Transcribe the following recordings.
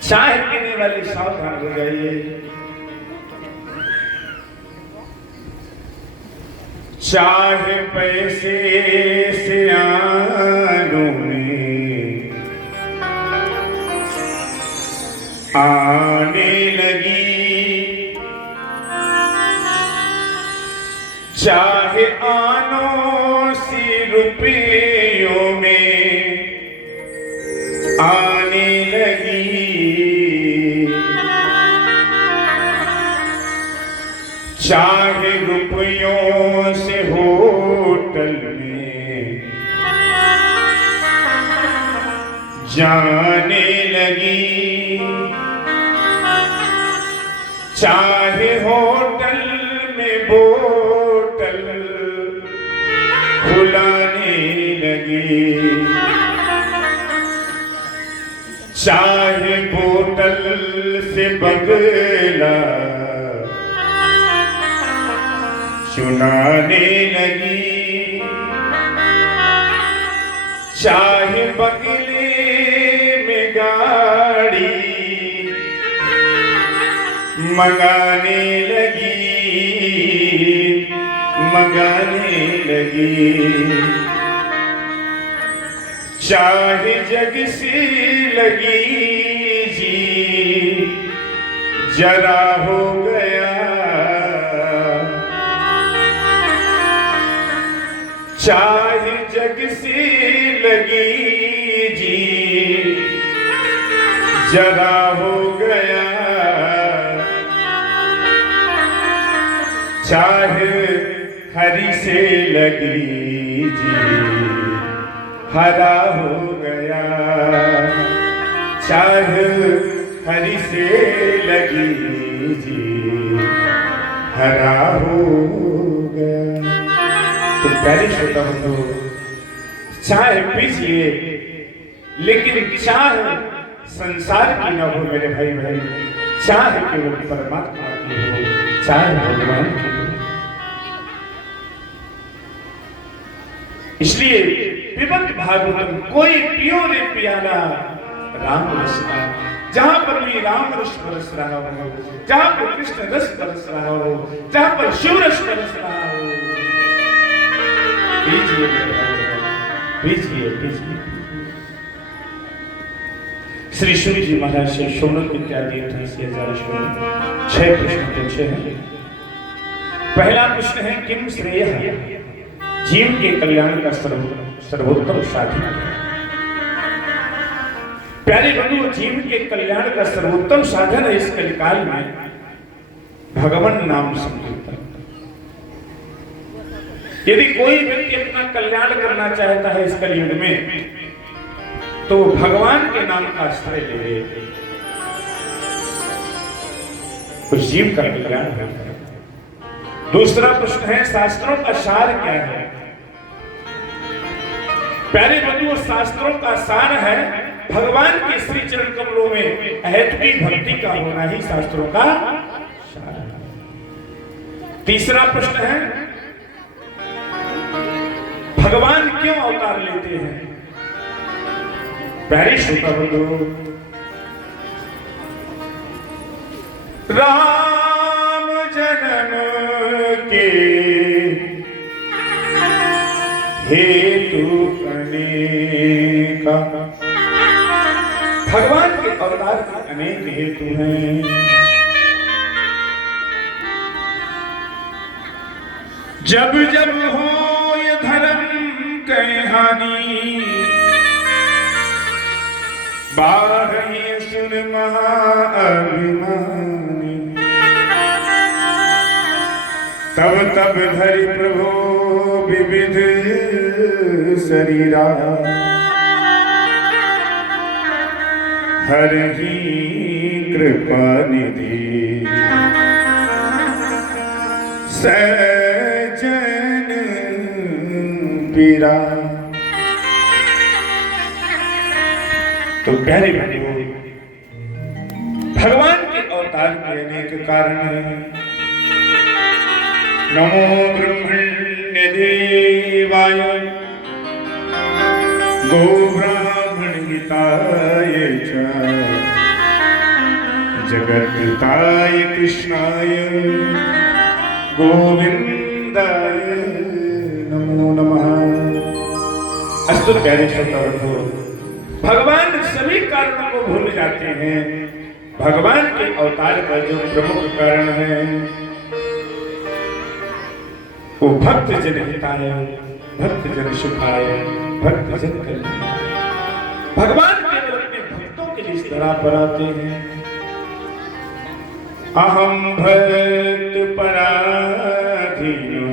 चाय पीने वाले सावधान हो जाइए। चाहे पैसे से आनों में आने लगी, चाहे आनों से रुपयों में आने लगी, चाहे रुपयों से होटल में जाने लगी, चाहे होटल में बोतल खुलाने लगी, चाहे बोतल से बगला सुनाने लगी, चाहे बगले में गाड़ी मंगाने लगी, चाहे जग से लगी जी जरा हो गया, चाहे जग से लगी जी जरा हो गया, चाहे हरी से लगी जी हरा हो गया, चाहे हरी से लगी जी हरा हो गया। तो प्यारे श्रोता बंधु, चाय पीजिए, लेकिन चाह संसार की न हो मेरे भाई भाई, चाह केवल परमात्मा की हो, चाह भगवान की हो। इसलिए पिबत भागवतम कोई पियो रे प्याला राम रस का, जहां पर भी राम रस बरस रहा हो, जहां पर कृष्ण रस बरस रहा हो, जहां पर शिव रस बरस रहा हो, पीजिए पीजिए पीजिए। श्री शुक जी महाराज से शोणक इत्यादि 88,000 प्रश्न पूछे हैं। पहला प्रश्न है किम श्रेय, जीव के कल्याण का सर्वोत्तम साधन। प्यारे बंधु, जीव के कल्याण का सर्वोत्तम साधन है इस कलिकाल में भगवान नाम संकीर्तन। यदि कोई व्यक्ति अपना कल्याण करना चाहता है इस कलयुग में, तो भगवान के नाम का आश्रय ले, उस जीव का कल्याण है। दूसरा प्रश्न है शास्त्रों का सार क्या है। प्यारे बंधुओं, शास्त्रों का सार है भगवान के श्री चरण कमलों में अहेतुकी भक्ति का होना ही शास्त्रों का सार है। तीसरा प्रश्न है भगवान क्यों अवतार लेते हैं। प्यारे श्रोता बंधु, राम जन्म के हेतु अनेका, भगवान के अवतार के अनेक हेतु हैं। जब जब हो ये धर्म के हानि, बारही सुन महाअभिमानी, तब तब धरि प्रभु विविध शरीरा, हरि कृपा निधि सजन पीरा। तो प्यारे बंधुओं, भगवान के अवतार के अनेक कारण हैं। नमो ब्रह्मण्य देवाय गो ब्राह्मण हिताय च जगद्गुरुताय कृष्णाय गोविंदाय नमो नमः। अस्तु प्यारे श्रोताओं, भगवान सभी कारणों को भूल जाते हैं। भगवान के अवतार का जो प्रमुख कारण है वो भक्त जन हिताय, भक्त जन सुखाय, भक्त जन कल्याण। भगवान केवल अपने भक्तों के लिए इस तरह पर आते हैं। अहम भक्त पराधीनो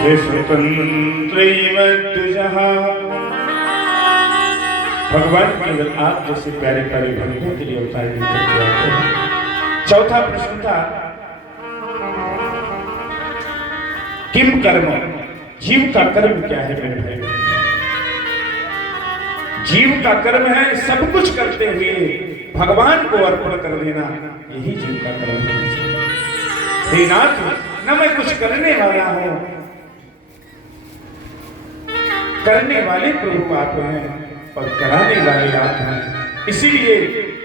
हे स्वतंत्र भगवान केवल आप जैसे प्यारे प्यारे भक्तों के लिए अवतार लेकर के आते हैं। चौथा प्रश्न था किम कर्म, जीव का कर्म क्या है मेरे भाई? जीव का कर्म है सब कुछ करते हुए भगवान को अर्पण कर देना, यही जीव का कर्म है। हे नाथ, न मैं कुछ करने वाला हूं, करने वाले प्रभु आप हैं और कराने वाले आप हैं। इसीलिए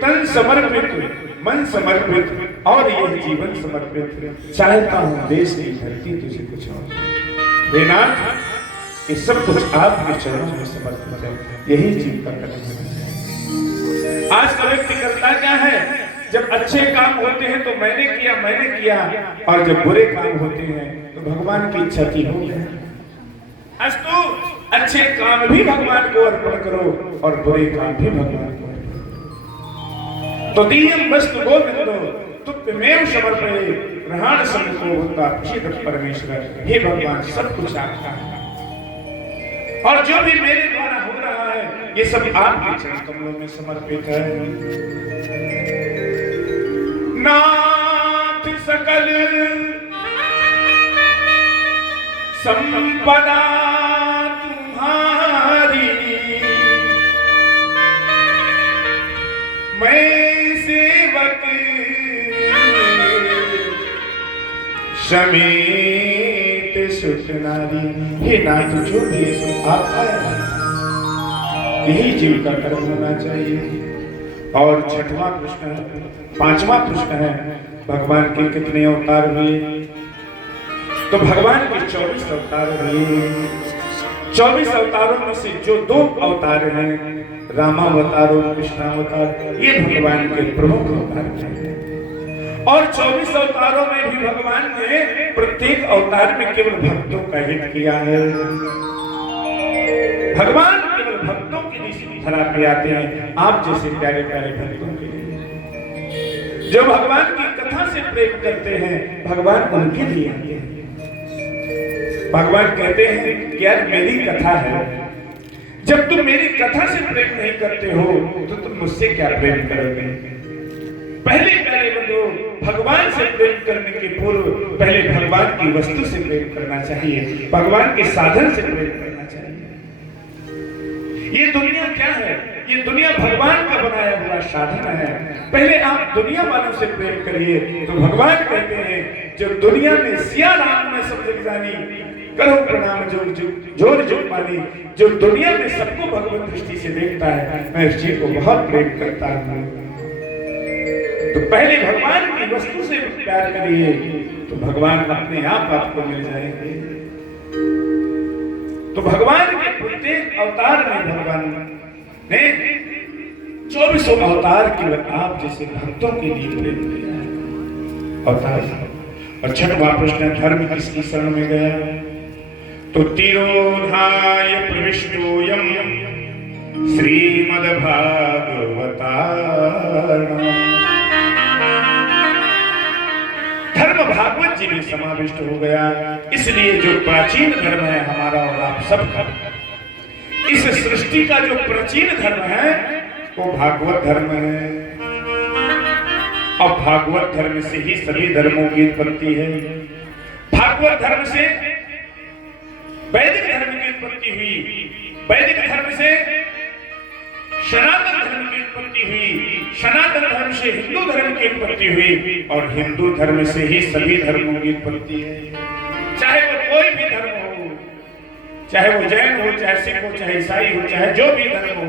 तन समर्पित, मन समर्पित और यह जीवन समर्पित चाहता हूं देश की धरती तुझे कुछ और। हे नाथ, ये सब कुछ आपके चरणों में समर्पित है, यही जीव का कर्म है। आज का व्यक्ति करता क्या है? जब अच्छे काम होते हैं तो मैंने किया, और जब बुरे काम होते हैं तो भगवान की इच्छा की हो गया। अस्तु अच्छे काम भी भगवान को अर्पण करो और बुरे काम भी भगवान को अर्पण करो। तो दीयम वस्तु गोविंदो तुभ्यमेव समर्पये ग्रहण संतो होता परमेश्वर। हे भगवान, सब कुछ आपका है और जो भी मेरे द्वारा हो रहा है ये सब आपके चरण कमलों में समर्पित है। नाथ सकल संपदा तुम्हारी, मैं सेवक समेत सुत नारी। हे नाथ, जो भी आप आया, यही जीव का कर्म होना चाहिए। और छठवां प्रश्न है, पांचवा प्रश्न है, भगवान के कितने अवतार हुए? तो भगवान के 24 अवतार हुए। 24 अवतारों में से जो 2 अवतार हैं, रामावतार और कृष्णावतार, ये भगवान के प्रमुख अवतार हैं। और 24 अवतारों में भी भगवान ने प्रत्येक अवतार में केवल भक्तों का हित किया है। भगवान केवल भक्तों के लिए धरा पे आते हैं, आप जैसे प्यारे प्यारे भक्तों के लिए। जो भगवान की कथा से प्रेम करते हैं, भगवान उनके लिए आते हैं। भगवान कहते हैं कि यार मेरी कथा है, जब तुम मेरी कथा से प्रेम नहीं करते हो तो तुम मुझसे क्या प्रेम करोगे? पहले बंधु, भगवान से प्रेम करने के पूर्व पहले भगवान की वस्तु से प्रेम करना चाहिए, भगवान के साधन से प्रेम करना चाहिए। ये दुनिया क्या है? ये दुनिया भगवान का बनाया हुआ साधन है। पहले आप दुनिया वालों से प्रेम करिए तो भगवान कहते हैं जो दुनिया में सिया राम में सब जग जानी, करो प्रणाम जोर जोर जोर पानी। जो दुनिया में सबको भगवत दृष्टि से देखता है, मैं इस चीज को बहुत प्रेम करता हूँ। तो पहले भगवान की वस्तु से प्यार करिए तो भगवान अपने आप आपको मिल जाएंगे। तो भगवान के प्रत्येक अवतार में भगवान ने 24 अवतार केवल आप जैसे भक्तों के लिए प्रेम किया है अवतार। और छठवां प्रश्न, धर्म किसकी शरण में गया? तो तिरोधाय प्रविष्टोयम श्रीमद्भागवतारणम्। धर्म भागवत जी में समाविष्ट हो गया। इसलिए जो प्राचीन धर्म है हमारा और आप सबका, इस सृष्टि का जो प्राचीन धर्म है वो भागवत धर्म है। और भागवत धर्म से ही सभी धर्मों की उत्पत्ति है। भागवत धर्म से वैदिक धर्म की उत्पत्ति हुई, वैदिक धर्म से सनातन धर्म की उत्पत्ति हुई, सनातन धर्म से हिंदू धर्म की उत्पत्ति हुई, और हिंदू धर्म से ही सभी धर्मों की उत्पत्ति है। चाहे वो कोई भी धर्म हो, चाहे वो जैन हो, चाहे सिख हो, चाहे ईसाई हो, चाहे जो भी धर्म हो।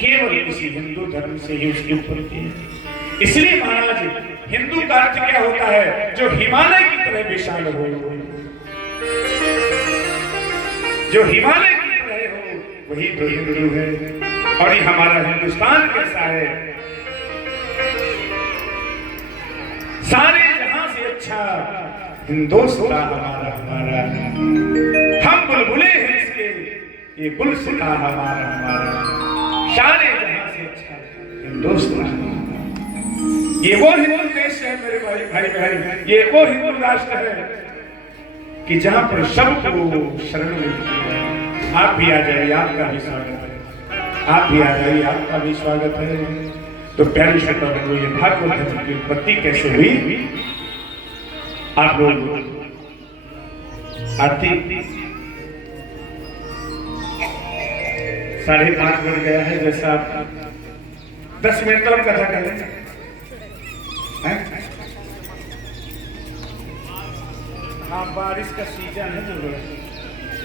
केवल किसी हिंदू धर्म से ही उसकी उत्पत्ति है। इसलिए महाराज हिंदू का अर्थ क्या होता है? जो हिमालय की तरह विशाल हो, जो हिमालय की तरह हो वही तो हिंदू है। और ये हमारा हिंदुस्तान कैसा है? सारे जहां से अच्छा हिंदुस्तान हमारा हमारा, हम बुलबुले हैं इसके, ये गुलसिता हमारा हमारा, सारे जहां से अच्छा हिंदुस्तान। ये वो हिंदू देश है मेरे भाई भाई भाई, ये वो हिंदू राष्ट्र है कि जहां पर सबको शरण मिलती है। आप भी आ जाइए, आपका भी स्वागत है। आप भी आ जाइए, आपका भी स्वागत है। तो प्यारी श्रोता बंधु, ये भागवत धर्म की उत्पत्ति कैसे हुई? आप लोग आरती 5:30 बज गया है। जैसा आप 10 मिनट तक कथा करें। हाँ, बारिश का सीजन है जो